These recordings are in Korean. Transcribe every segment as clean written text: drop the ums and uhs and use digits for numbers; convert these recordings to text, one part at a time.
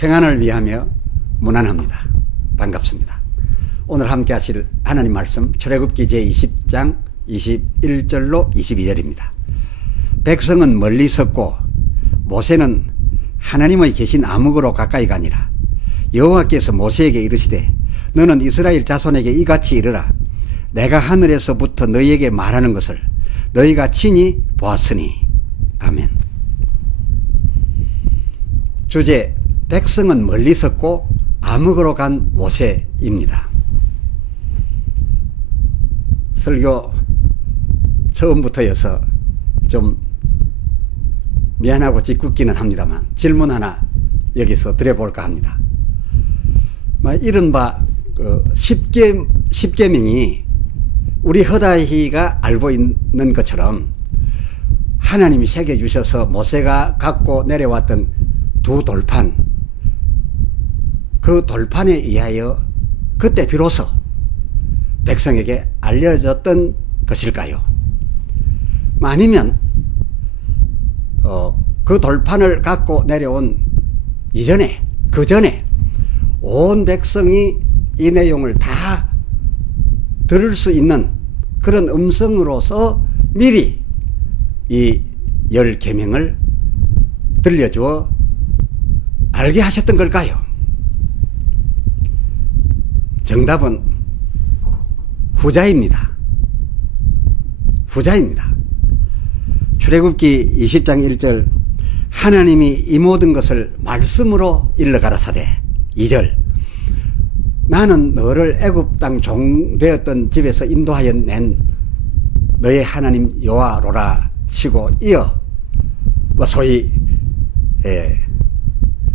평안을 위하며 문안합니다. 반갑습니다. 오늘 함께 하실 하나님 말씀 출애굽기 제20장 21절로 22절입니다. 백성은 멀리 섰고 모세는 하나님의 계신 암흑으로 가까이 가니라. 여호와께서 모세에게 이르시되 너는 이스라엘 자손에게 이같이 이르라. 내가 하늘에서부터 너희에게 말하는 것을 너희가 친히 보았으니. 아멘. 주제: 백성은 멀리 섰고 암흑으로 간 모세입니다. 설교 처음부터여서 좀 미안하고 짓궂기는 합니다만 질문 하나 여기서 드려볼까 합니다. 이른바 십계명이 우리 허다히가 알고 있는 것처럼 하나님이 새겨주셔서 모세가 갖고 내려왔던 두 돌판, 그 돌판에 의하여 그때 비로소 백성에게 알려졌던 것일까요? 아니면 그 돌판을 갖고 내려온 이전에, 그 전에 온 백성이 이 내용을 다 들을 수 있는 그런 음성으로서 미리 이 10계명을 들려주어 알게 하셨던 걸까요? 정답은 후자입니다. 후자입니다. 출애굽기 20장 1절 하나님이 이 모든 것을 말씀으로 일러 가라사대. 2절 나는 너를 애굽 땅 종 되었던 집에서 인도하여 낸 너의 하나님 여호와로라 시고 이어 소위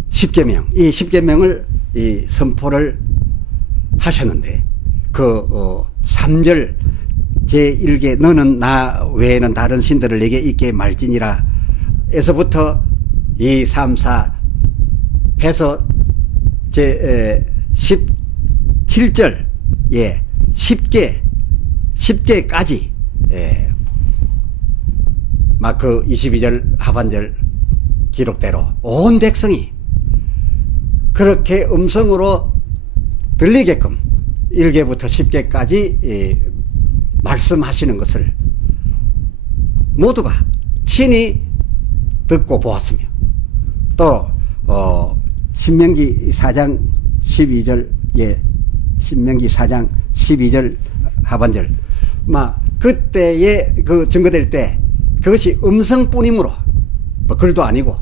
십계명, 이 십계명을 이 선포를 하셨는데 그 3절 제1계 너는 나 외에는 다른 신들을 내게 있게 말지니라 에서부터 2, 3, 4 해서 제 17절 10개까지 막 그 22절 하반절 기록대로 온 백성이 그렇게 음성으로 들리게끔 1계부터 10계까지 말씀하시는 것을 모두가 친히 듣고 보았으며 또 신명기 4장 12절 신명기 4장 12절 하반절 그때에 그 증거될 때 그것이 음성뿐이므로 글도 아니고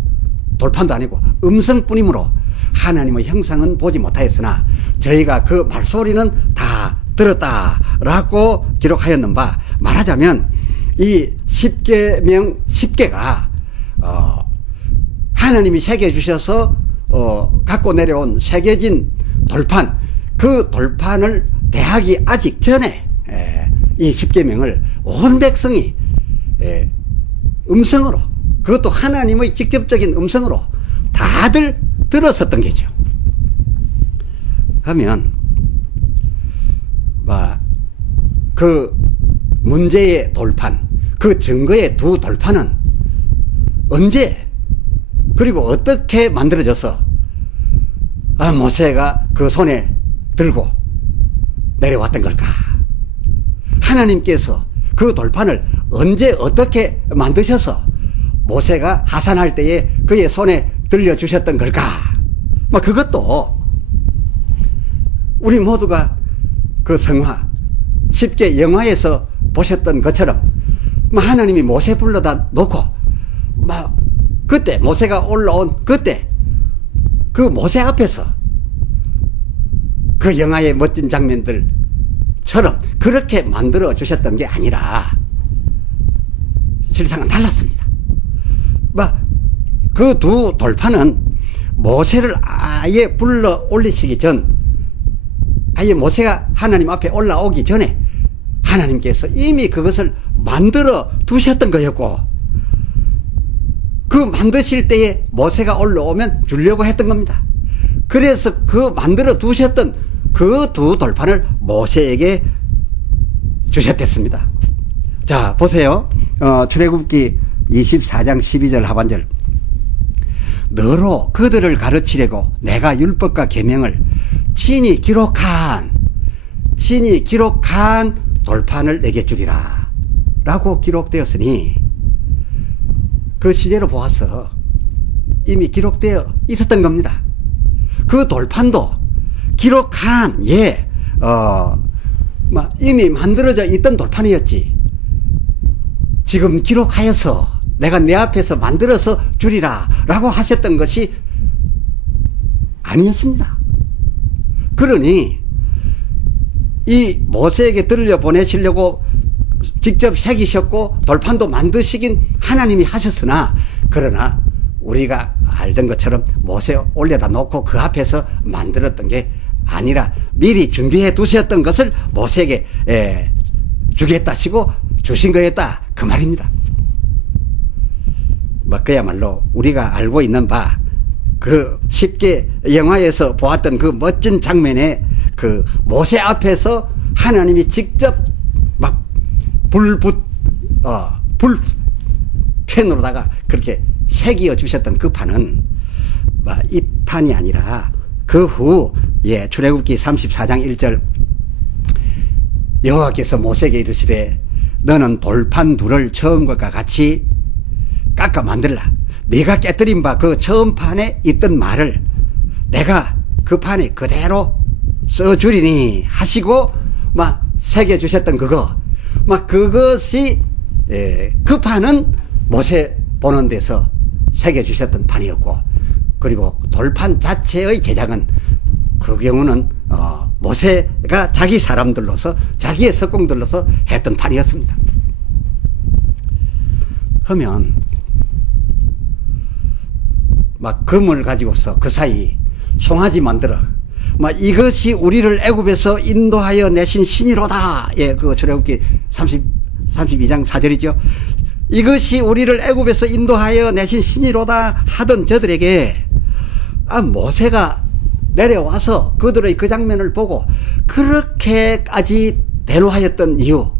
돌판도 아니고 음성뿐이므로 하나님의 형상은 보지 못하였으나 저희가 그 말소리는 다 들었다라고 기록하였는 바, 말하자면 이 10계명 10개가 하나님이 새겨주셔서 갖고 내려온 새겨진 돌판, 그 돌판을 대하기 아직 전에 이 10계명을 온 백성이 음성으로, 그것도 하나님의 직접적인 음성으로 다들 들었었던 게죠. 하면 그 문제의 돌판, 그 증거의 두 돌판은 언제 그리고 어떻게 만들어져서 모세가 그 손에 들고 내려왔던 걸까? 하나님께서 그 돌판을 언제 어떻게 만드셔서 모세가 하산할 때에 그의 손에 들려주셨던 걸까? 그것도 우리 모두가 그 성화 10개 영화에서 보셨던 것처럼 하나님이 모세 불러다 놓고 그때 모세가 올라온 그때 그 모세 앞에서 그 영화의 멋진 장면들처럼 그렇게 만들어 주셨던 게 아니라 실상은 달랐습니다. 그 두 돌판은 모세를 아예 불러 올리시기 전, 아예 모세가 하나님 앞에 올라오기 전에 하나님께서 이미 그것을 만들어 두셨던 거였고, 그 만드실 때에 모세가 올라오면 주려고 했던 겁니다. 그래서 그 만들어 두셨던 그 두 돌판을 모세에게 주셨댔습니다. 자, 보세요. 출애굽기 24장 12절 하반절 너로 그들을 가르치려고 내가 율법과 계명을 친히 기록한 돌판을 내게 주리라 라고 기록되었으니, 그 시제로 보아서 이미 기록되어 있었던 겁니다. 그 돌판도 기록한 이미 만들어져 있던 돌판이었지, 지금 기록하여서 내가 내 앞에서 만들어서 주리라 라고 하셨던 것이 아니었습니다. 그러니 이 모세에게 들려보내시려고 직접 새기셨고 돌판도 만드시긴 하나님이 하셨으나, 그러나 우리가 알던 것처럼 모세 올려다 놓고 그 앞에서 만들었던 게 아니라 미리 준비해 두셨던 것을 모세에게 주겠다시고 주신 거였다, 그 말입니다. 그야말로 우리가 알고 있는 바, 그 쉽게 영화에서 보았던 그 멋진 장면에 그 모세 앞에서 하나님이 직접 막 불펜으로다가 그렇게 새기어 주셨던 그 판은 이 판이 아니라 그 후 출애굽기 34장 1절 여호와께서 모세에게 이르시되 너는 돌판 둘을 처음과 같이 깎아 만들라. 네가 깨뜨린 바 그 처음 판에 있던 말을 내가 그 판에 그대로 써주리니 하시고 새겨 주셨던 그것이 그 판은 모세 보는 데서 새겨 주셨던 판이었고, 그리고 돌판 자체의 제작은 그 경우는 모세가 자기 사람들로서 자기의 석공들로서 했던 판이었습니다. 하면 금을 가지고서 그 사이 송아지 만들어 이것이 우리를 애굽에서 인도하여 내신 신이로다. 그 출애굽기 32장 4절이죠. 이것이 우리를 애굽에서 인도하여 내신 신이로다 하던 저들에게 모세가 내려와서 그들의 그 장면을 보고 그렇게까지 대노하였던 이유,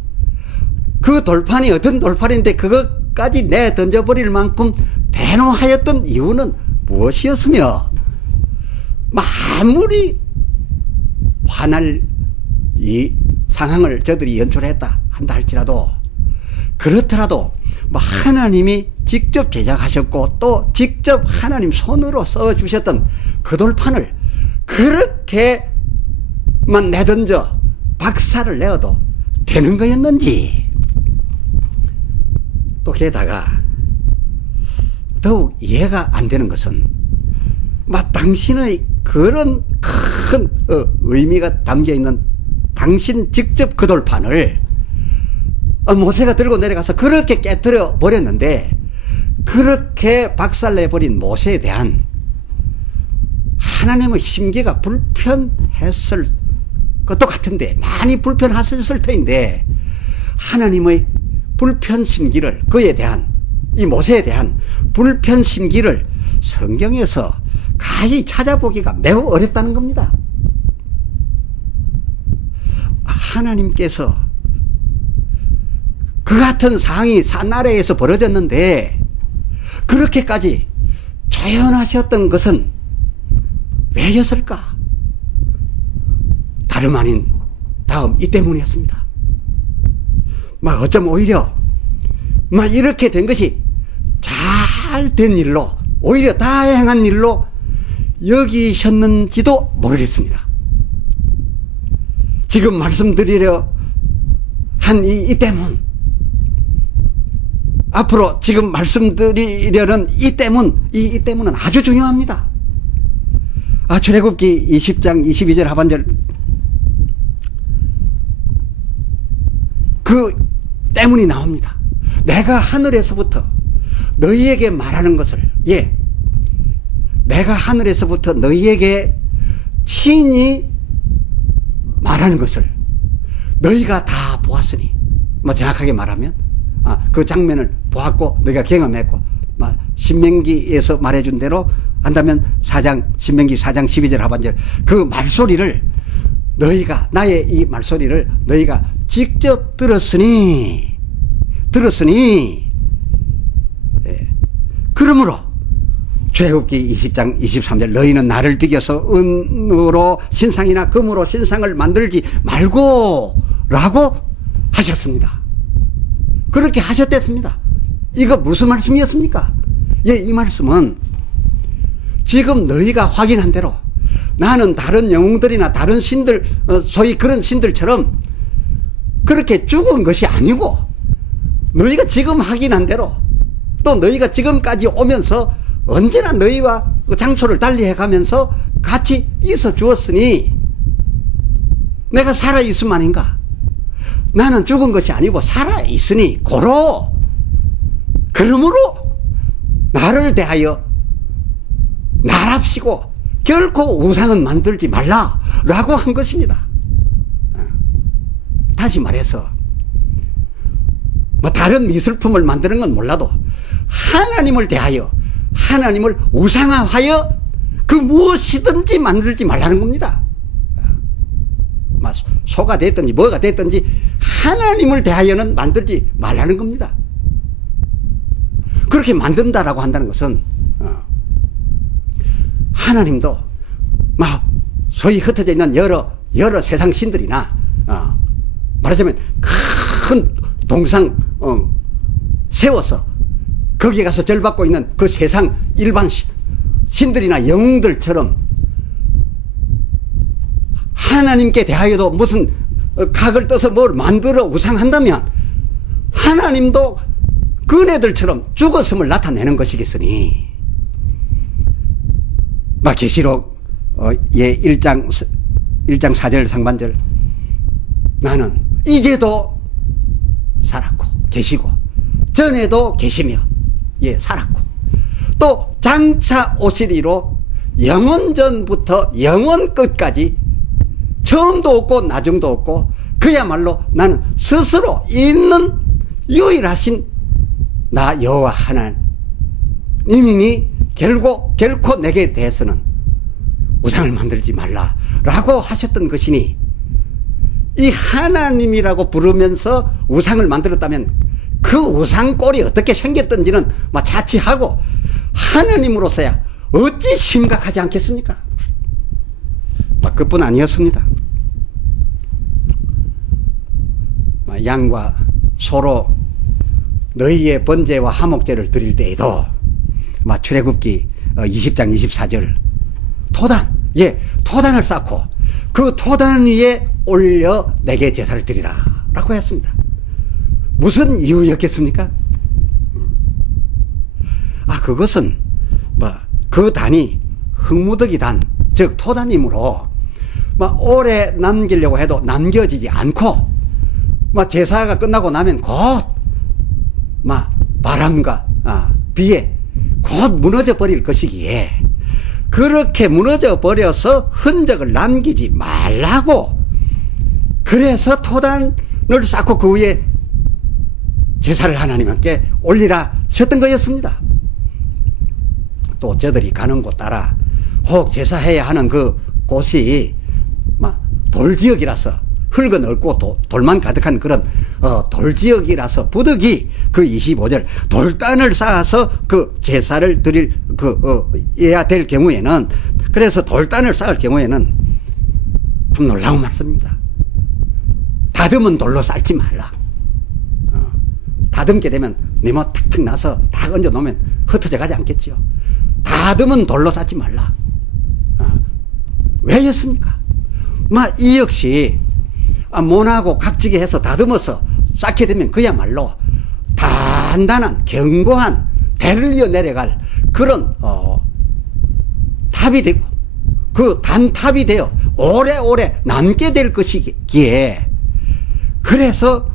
그 돌판이 어떤 돌판인데 그것까지 내던져버릴 만큼 대노하였던 이유는 무엇이었으며, 아무리 화날 이 상황을 저들이 연출했다 한다 할지라도, 그렇더라도 하나님이 직접 제작하셨고 또 직접 하나님 손으로 써주셨던 그 돌판을 그렇게만 내던져 박살을 내어도 되는 거였는지. 또 게다가 더욱 이해가 안 되는 것은 당신의 그런 큰 의미가 담겨있는 당신 직접 그 돌판을 모세가 들고 내려가서 그렇게 깨뜨려 버렸는데, 그렇게 박살내버린 모세에 대한 하나님의 심기가 불편했을 것도 같은데, 많이 불편하셨을 터인데, 하나님의 불편 심기를, 그에 대한, 이 모세에 대한 불편 심기를 성경에서 가히 찾아보기가 매우 어렵다는 겁니다. 하나님께서 그 같은 상황이 산나라에서 벌어졌는데 그렇게까지 조연하셨던 것은 왜였을까? 다름 아닌 다음 이 때문이었습니다. 어쩜 오히려 이렇게 된 것이 잘 된 일로, 오히려 다행한 일로 여기셨는지도 모르겠습니다. 지금 말씀드리려 한 이 때문, 앞으로 지금 말씀드리려는 이 때문은 아주 중요합니다. 출애굽기 20장 22절 하반절, 그 때문이 나옵니다. 내가 하늘에서부터 너희에게 말하는 것을, 내가 하늘에서부터 너희에게 친히 말하는 것을 너희가 다 보았으니, 정확하게 말하면 그 장면을 보았고 너희가 경험했고, 신명기에서 말해준 대로 한다면 신명기 4장 12절 하반절, 그 말소리를 나의 이 말소리를 너희가 직접 들었으니 그러므로 출애굽기 20장 23절 너희는 나를 비겨서 은으로 신상이나 금으로 신상을 만들지 말고 라고 하셨습니다. 그렇게 하셨댔습니다. 이거 무슨 말씀이었습니까? 예, 이 말씀은 지금 너희가 확인한 대로 나는 다른 영웅들이나 다른 신들, 소위 그런 신들처럼 그렇게 죽은 것이 아니고 너희가 지금 확인한 대로 또 너희가 지금까지 오면서 언제나 너희와 그 장소를 달리해 가면서 같이 있어 주었으니 내가 살아있음 아닌가? 나는 죽은 것이 아니고 살아있으니 고로 그러므로 나를 대하여 나랍시고 결코 우상은 만들지 말라라고 한 것입니다. 다시 말해서 뭐 다른 미술품을 만드는 건 몰라도 하나님을 대하여 하나님을 우상화하여 그 무엇이든지 만들지 말라는 겁니다. 소가 됐든지 뭐가 됐든지 하나님을 대하여는 만들지 말라는 겁니다. 그렇게 만든다라고 한다는 것은 하나님도 막 소위 흩어져 있는 여러 세상 신들이나 말하자면 큰 동상 세워서 거기에 가서 절받고 있는 그 세상 일반 신들이나 영웅들처럼 하나님께 대하여도 무슨 각을 떠서 뭘 만들어 우상한다면 하나님도 그네들처럼 죽었음을 나타내는 것이겠으니 막 계시록 1장 4절 상반절 나는 이제도 살았고 계시고 전에도 계시며 살았고 또 장차 오시리로 영원 전부터 영원 끝까지 처음도 없고 나중도 없고 그야말로 나는 스스로 있는 유일하신 나 여호와 하나님이니 결코 내게 대해서는 우상을 만들지 말라라고 하셨던 것이니 이 하나님이라고 부르면서 우상을 만들었다면 그 우상 꼴이 어떻게 생겼던지는 자취하고 하나님으로서야 어찌 심각하지 않겠습니까? 그뿐 아니었습니다. 양과 소로 너희의 번제와 화목제를 드릴 때에도 출애굽기 20장 24절 토단을 쌓고 그 토단 위에 올려 내게 제사를 드리라 라고 했습니다. 무슨 이유였겠습니까? 그것은 그 단이 흙무더기 단, 즉 토단이므로 오래 남기려고 해도 남겨지지 않고 제사가 끝나고 나면 곧 바람과 비에 곧 무너져 버릴 것이기에 그렇게 무너져 버려서 흔적을 남기지 말라고 그래서 토단을 쌓고 그 위에 제사를 하나님께 올리라 하셨던 거였습니다. 또 저들이 가는 곳 따라 혹 제사해야 하는 그 곳이 돌지역이라서 흙은 넓고 돌만 가득한 그런 돌지역이라서 부득이 그 25절 돌단을 쌓아서 그 제사를 드릴 해야 될 경우에는 그래서 돌단을 쌓을 경우에는 참 놀라운 말씀입니다. 다듬은 돌로 쌓지 말라. 다듬게 되면 네모 탁탁 나서 다 얹어 놓으면 흩어져 가지 않겠죠. 다듬은 돌로 쌓지 말라. 왜였습니까? 이 역시 모나고 각지게 해서 다듬어서 쌓게 되면 그야말로 단단한 견고한 대를 이어 내려갈 그런 탑이 되고 그 단탑이 되어 오래오래 남게 될 것이기에 그래서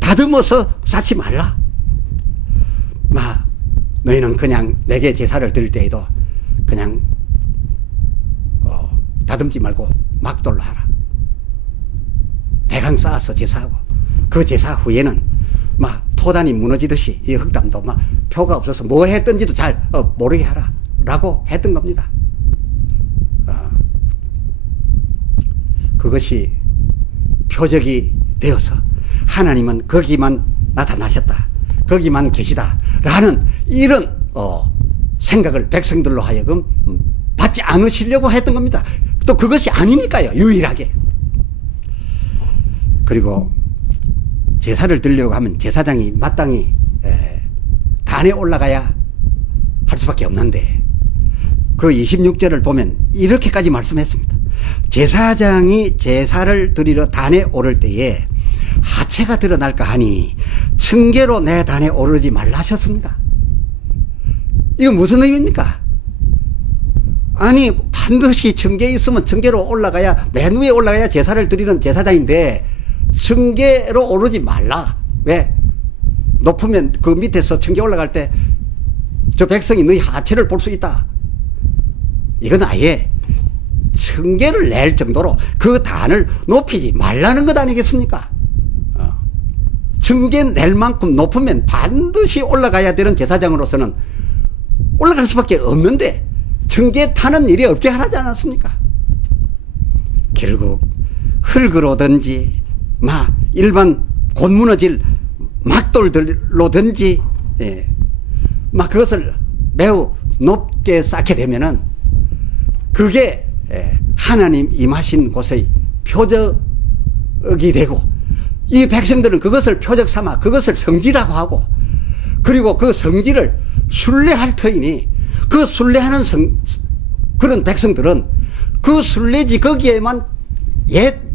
다듬어서 쌓지 말라. 너희는 그냥 내게 제사를 드릴 때에도 그냥 다듬지 말고 막돌로 하라. 대강 쌓아서 제사하고 그 제사 후에는 토단이 무너지듯이 이 흙담도 표가 없어서 뭐 했던지도 잘 모르게 하라 라고 했던 겁니다. 그것이 표적이 되어서 하나님은 거기만 나타나셨다, 거기만 계시다 라는 이런 생각을 백성들로 하여금 받지 않으시려고 했던 겁니다. 또 그것이 아니니까요, 유일하게. 그리고 제사를 드리려고 하면 제사장이 마땅히 단에 올라가야 할 수밖에 없는데, 그 26절을 보면 이렇게까지 말씀했습니다. 제사장이 제사를 드리러 단에 오를 때에 하체가 드러날까 하니 층계로 내 단에 오르지 말라 하셨습니다. 이거 무슨 의미입니까? 아니, 반드시 층계에 있으면 층계로 올라가야, 맨 위에 올라가야 제사를 드리는 제사장인데 층계로 오르지 말라. 왜? 높으면 그 밑에서 층계 올라갈 때 저 백성이 너희 하체를 볼 수 있다. 이건 아예 층계를 낼 정도로 그 단을 높이지 말라는 것 아니겠습니까? 층계 낼 만큼 높으면 반드시 올라가야 되는 제사장으로서는 올라갈 수밖에 없는데 층계 타는 일이 없게 하지 않았습니까? 결국 흙으로든지 일반 곧 무너질 막돌들로든지 그것을 매우 높게 쌓게 되면은 그게 하나님 임하신 곳의 표적이 되고, 이 백성들은 그것을 표적 삼아 그것을 성지라고 하고, 그리고 그 성지를 순례할 터이니 그 순례하는 그런 백성들은 그 순례지 거기에만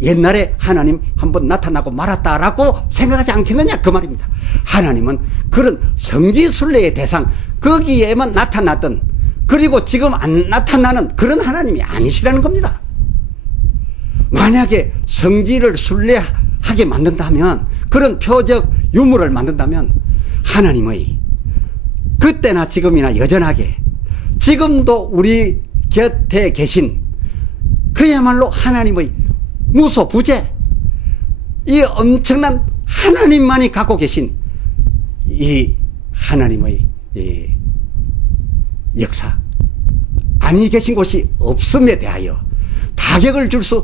옛날에 하나님 한번 나타나고 말았다라고 생각하지 않겠느냐, 그 말입니다. 하나님은 그런 성지 순례의 대상, 거기에만 나타났던, 그리고 지금 안 나타나는 그런 하나님이 아니시라는 겁니다. 만약에 성지를 순례하게 만든다면, 그런 표적 유물을 만든다면 하나님의 그때나 지금이나 여전하게 지금도 우리 곁에 계신 그야말로 하나님의 무소부재, 이 엄청난 하나님만이 갖고 계신 이 하나님의 이 역사, 아니 계신 곳이 없음에 대하여 타격을 줄 수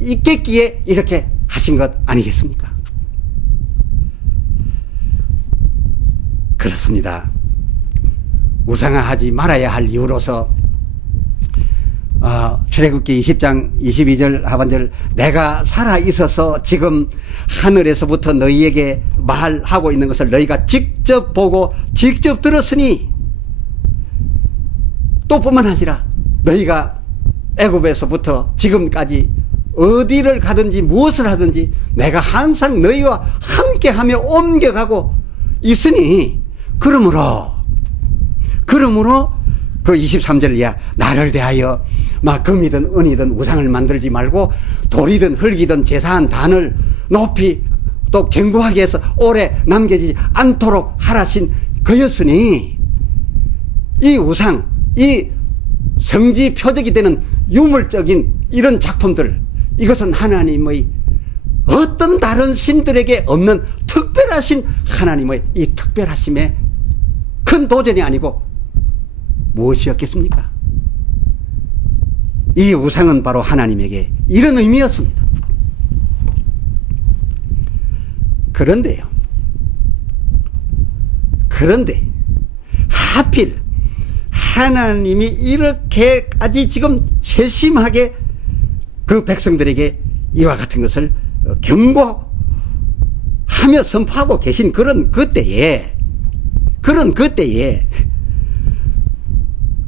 있겠기에 이렇게 하신 것 아니겠습니까? 그렇습니다. 우상화하지 말아야 할 이유로서 출애굽기 20장 22절 하반절, 내가 살아있어서 지금 하늘에서부터 너희에게 말하고 있는 것을 너희가 직접 보고 직접 들었으니, 또 뿐만 아니라 너희가 애굽에서부터 지금까지 어디를 가든지 무엇을 하든지 내가 항상 너희와 함께하며 옮겨가고 있으니, 그러므로 그 23절이야, 나를 대하여 금이든 은이든 우상을 만들지 말고 돌이든 흙이든 제사한 단을 높이 또 견고하게 해서 오래 남겨지지 않도록 하라신 그였으니, 이 우상, 이 성지 표적이 되는 유물적인 이런 작품들, 이것은 하나님의 어떤 다른 신들에게 없는 특별하신 하나님의 이 특별하심에 큰 도전이 아니고 무엇이었겠습니까? 이 우상은 바로 하나님에게 이런 의미였습니다. 그런데 하필 하나님이 이렇게까지 지금 세심하게 그 백성들에게 이와 같은 것을 경고하며 선포하고 계신 그런 그때에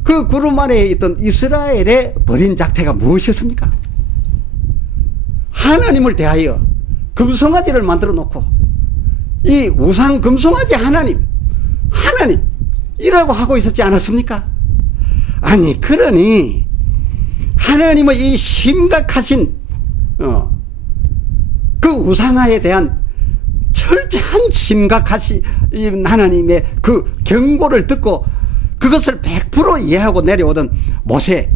그 구름 아래에 있던 이스라엘의 벌인 작태가 무엇이었습니까? 하나님을 대하여 금송아지를 만들어 놓고 이 우상 금송아지 하나님이라고 하고 있었지 않았습니까? 아니, 그러니 하나님의 이 심각하신 그 우상화에 대한 철저한 심각하신 하나님의 그 경고를 듣고 그것을 100% 이해하고 내려오던 모세,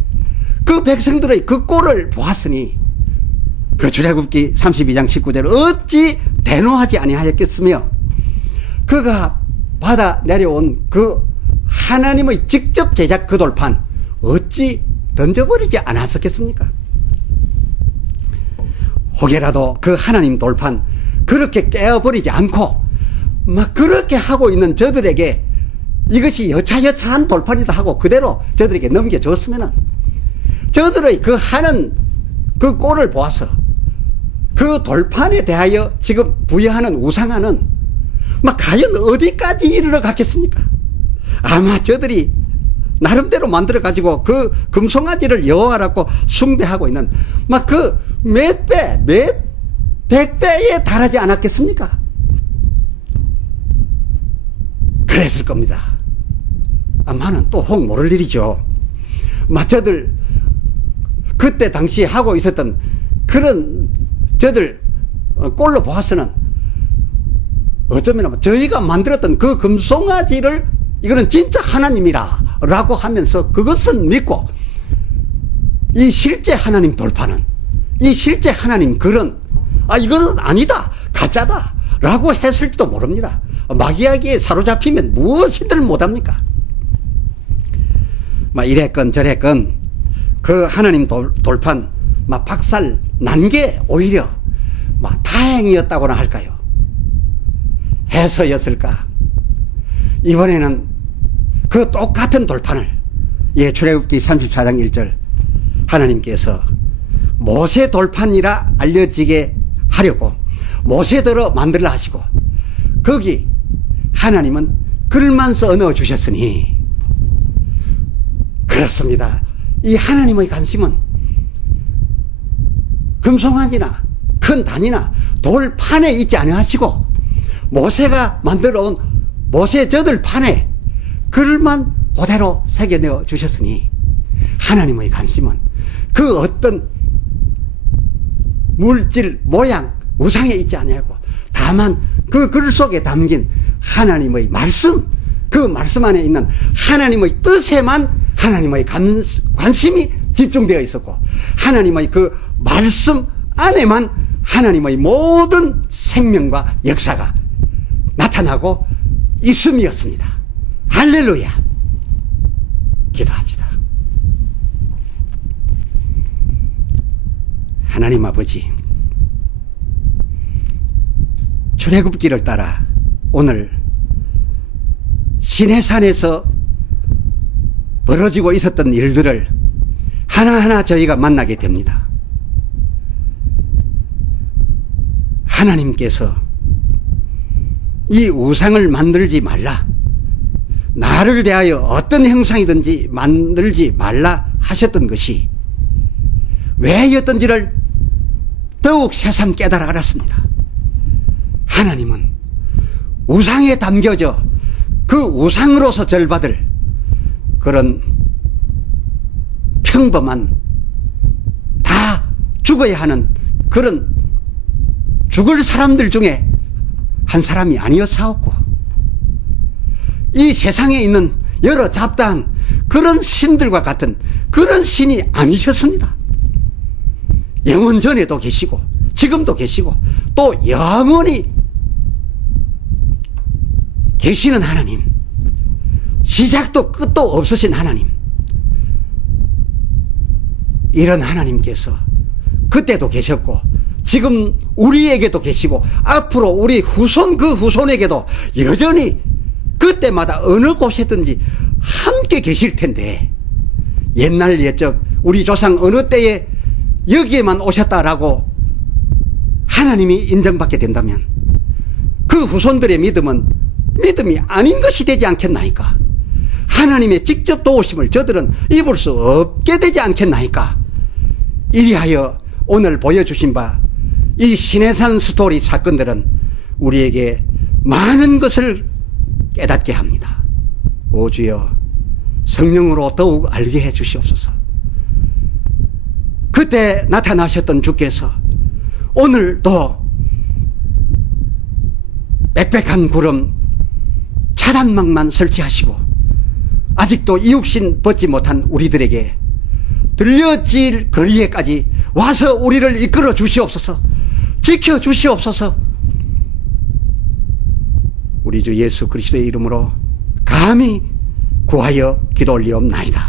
그 백성들의 그 꼴을 보았으니 그 출애굽기 32장 19절 어찌 대노하지 아니하였겠으며, 그가 받아 내려온 그 하나님의 직접 제작 그 돌판 어찌 던져버리지 않았었겠습니까? 혹여라도 그 하나님 돌판 그렇게 깨어버리지 않고 그렇게 하고 있는 저들에게 이것이 여차여차한 돌판이다 하고 그대로 저들에게 넘겨줬으면은 저들의 그 하는 그 꼴을 보아서 그 돌판에 대하여 지금 부여하는 우상화는 막 과연 어디까지 이르러 갔겠습니까? 아마 저들이 나름대로 만들어 가지고 그 금송아지를 여호와라고 숭배하고 있는 막 그 몇 배, 몇 백배에 달하지 않았겠습니까? 그랬을 겁니다. 아마는 또 혹 모를 일이죠. 막 저들 그때 당시에 하고 있었던 그런 저들 꼴로 보아서는 어쩌면 저희가 만들었던 그 금송아지를 이거는 진짜 하나님이라 라고 하면서 그것은 믿고 이 실제 하나님 돌파는 이 실제 하나님 글은 이거는 아니다 가짜다 라고 했을지도 모릅니다. 마귀에게 사로잡히면 무엇이들 못합니까? 막 이랬건 저랬건 그 하나님 돌판 막 박살 난 게 오히려 막 다행이었다고나 할까요? 해서였을까? 이번에는 그 똑같은 돌판을 출애굽기 34장 1절 하나님께서 모세 돌판이라 알려지게 하려고 모세대로 만들라 하시고 거기 하나님은 글만 써 넣어 주셨으니 그렇습니다. 이 하나님의 관심은 금송아지나 큰 단이나 돌판에 있지 않으시고 모세가 만들어 온 모세 저들 판에 글만 그대로 새겨내어 주셨으니 하나님의 관심은 그 어떤 물질 모양 우상에 있지 아니하고 다만 그 글 속에 담긴 하나님의 말씀 그 말씀 안에 있는 하나님의 뜻에만 하나님의 관심이 집중되어 있었고 하나님의 그 말씀 안에만 하나님의 모든 생명과 역사가 나타나고 있음이었습니다. 할렐루야. 기도합시다. 하나님 아버지, 출애굽기를 따라 오늘 시내산에서 벌어지고 있었던 일들을 하나하나 저희가 만나게 됩니다. 하나님께서 이 우상을 만들지 말라, 나를 대하여 어떤 형상이든지 만들지 말라 하셨던 것이 왜였던지를 더욱 새삼 깨달아 알았습니다. 하나님은 우상에 담겨져 그 우상으로서 절받을 그런 평범한 다 죽어야 하는 그런 죽을 사람들 중에 한 사람이 아니었사옵고 이 세상에 있는 여러 잡다한 그런 신들과 같은 그런 신이 아니셨습니다. 영원 전에도 계시고 지금도 계시고 또 영원히 계시는 하나님, 시작도 끝도 없으신 하나님, 이런 하나님께서 그때도 계셨고 지금 우리에게도 계시고 앞으로 우리 후손 그 후손에게도 여전히 그때마다 어느 곳에든지 함께 계실 텐데 옛날 옛적 우리 조상 어느 때에 여기에만 오셨다라고 하나님이 인정받게 된다면 그 후손들의 믿음은 믿음이 아닌 것이 되지 않겠나이까? 하나님의 직접 도우심을 저들은 입을 수 없게 되지 않겠나이까? 이리하여 오늘 보여주신 바 이 시내산 스토리 사건들은 우리에게 많은 것을 깨닫게 합니다. 오 주여, 성령으로 더욱 알게 해 주시옵소서. 그때 나타나셨던 주께서 오늘도 빽빽한 구름 차단막만 설치하시고 아직도 이육신 벗지 못한 우리들에게 들려질 거리에까지 와서 우리를 이끌어 주시옵소서. 지켜 주시옵소서. 우리 주 예수 그리스도의 이름으로 감히 구하여 기도 올리옵나이다.